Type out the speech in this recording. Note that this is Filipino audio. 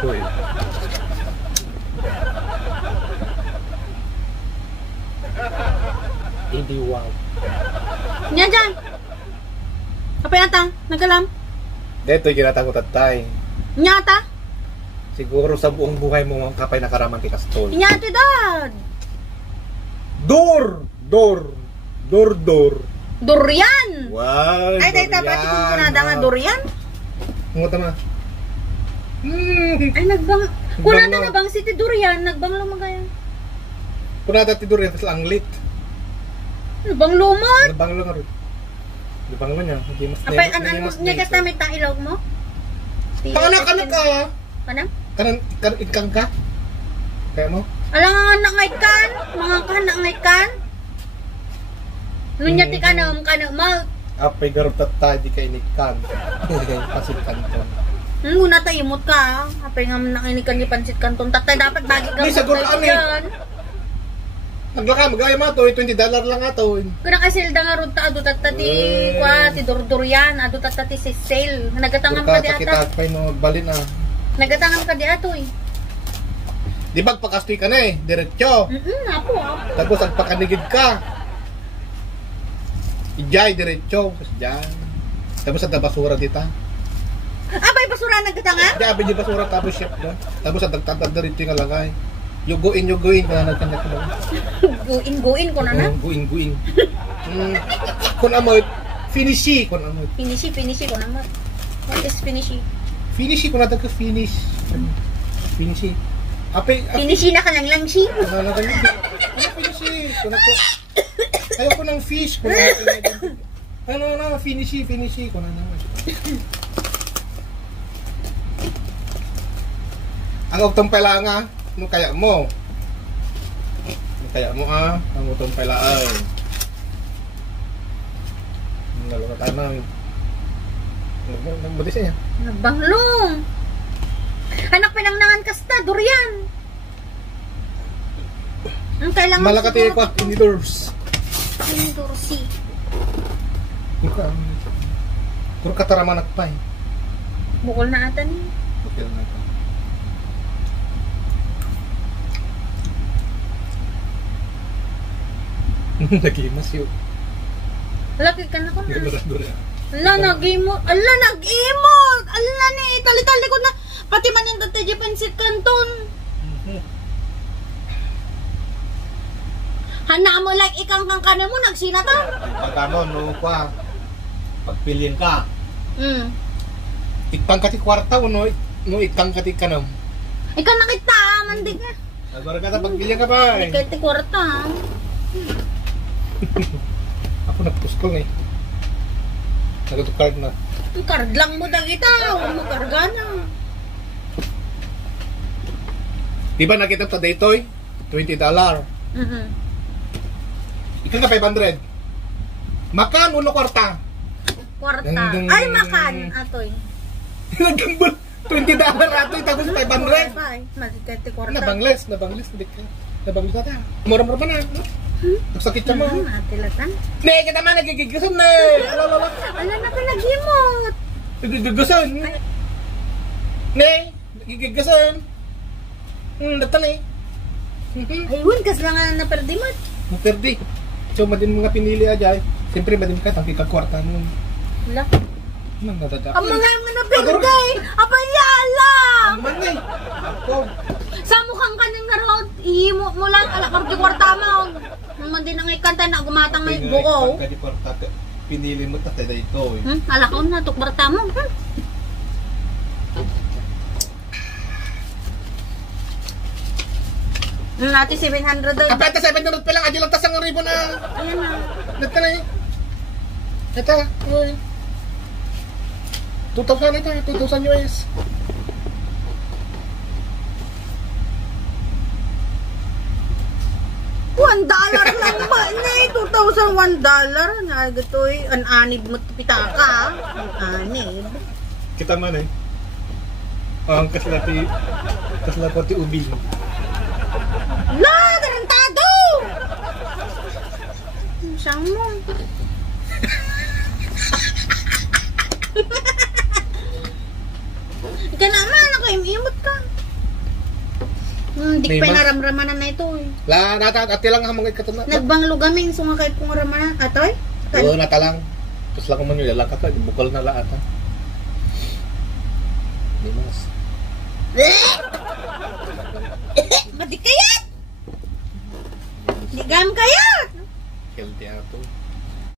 Uy. Hindi wow. Nya dyan. Apa yata? Nagalam? Dito ginatang ko tatay. Nya ata? Siguro sa buong buhay mo ang kapay nakaraman ti Kastol. Nya ata dad. Door! Durian! Wow! Ay, dahil tapos kung kunada nga durian? Ang tama. Ay, nagbang... Kunada na bang city durian? Nagbang lumagayan. Kunada ti durian, tas langlit. Nagbang lumot? Nabang lang rin. Nabang lang niya. Hindi mas Apay, an-an niya katamit ta ilog mo? Panganak-anak ka! Kanang? Kanan ikang ka? Kaya mo? Alang nga nangay kan? Mga kanangay kan? Nunya ti kanam mal. Apay garap tatay, di ka inikan. Pasit kanton. Muna tayo imot ka. Apay nga nakinikan ni Pansit Canton. Tatay dapat bagi ka. May sagot ka Naglaka, mag-aya mo ito, $20 lang ito. Kung nakasilda nga ron ta, ado tatati, kwa, ti durdurian, ado tatati si sale. Nagatangam ka di ata. Sakit pa'y mo magbalin ah. Nagatangam ka di ato eh. Di ba pagpakastoy ka na eh, diretso. Apo. Tapos ang pakanigid ka. Ijay, diretso. Tapos dyan. Tapos ang basura dita. Abay, basura nagatanga? Di, abay di basura, tapos chef doon. Tapos ang tagtagtag diretso yung alagay. Yuguin, kananagkanag ko lang. Guin ko na na? Guin. Kung amoy, finishy. Kung amoy. Finishy ko na. What is finishy? Finishy, kung natin ka finish. Finishy. Finishy na ka lang si? Ano finishy? Ayoko ng fish. Finishy. Kung ano. Ang utong pala nga. Ano kaya mo? Ang utong pala ay. Nalukatan na. Nagbutis niya. Nagbanglong. Anak pinangnangan kasta, durian. Ang kailangan malakati ko at indoors. Indorsi. Kung kataraman pa eh. Bukol na ata niya. Okay lang ito. Nagimas yun. Laki ka na ko na. Dura. Ala, nag-imot. Ala ni, tali-tali ko na. Pati man yung tatay Pansit Canton. Hana mo like ikang kangkana mo, nagsina ta. Pagka mo, pagpiliin ka. Ikang kati kwarta o no ikang kati kanam. Ikaw nakita, mandig na. Nagwara ka ta, pagpiliin ka ba? Ikay ti kwarta. Ako nagpuskol eh. Nagatukard na. Card lang mo dag ita, huwag mo karga na. Diba nakita ta dito eh? $20. Ikaw na 500. Makan, uno kwarta. Kwarta. Ay, makan. Atoy. Nagambol. $20 atoy, tapos 500. Magkati kwarta. Nabangles. Hindi ka. Nabangles na ta. Mura-mura pa na. Nagsakit ka mo. Matilatan. Ne, kita man, nagigigasan na. Ala na ka nagimot. Nagigigasan. Ne, nagigigasan. Datan eh. Ayun, kas lang nga naperdi mo. Naperdi. So, madin mga pinili ajay. Siyempre, madin ka, tangki ka kwarta nun. Wala. Ang nadadap. Ang mga naperdi. Apayala. Ang manay. Ako. Sa mukhang ka nang naroon, ihimo mo lang, alakarti kwarta mo. Naman din ang ikanta na gumatang may buko. Pagka di kwarta, pinili mo tatay na ito eh. Alakaw na, tukbarta mo. Natin 700 doon. Kapata 700 pa lang, adi lang tasang ribo na. Ayan na. Ito na eh. Ito. 2,000 ito, 2,000 US. $1 lang ba? Nay, $2,001. Nagatoy, an-anib mo pitaka. An-anib. Kita man eh. Ang kaslapati ubi. La, tarantado! Siyang mo. Ika naman, nakaimimot ka. Hindi May pa mas- naramramanan na ito eh. La nata ati lang hamang katuna. Nagbanglo gamin, so nga kahit kung ramanan. Atoy? Oo nata lang. Tapos lang mo nyo lang ka bukal na lahat ha. Di mas. Madi kaya!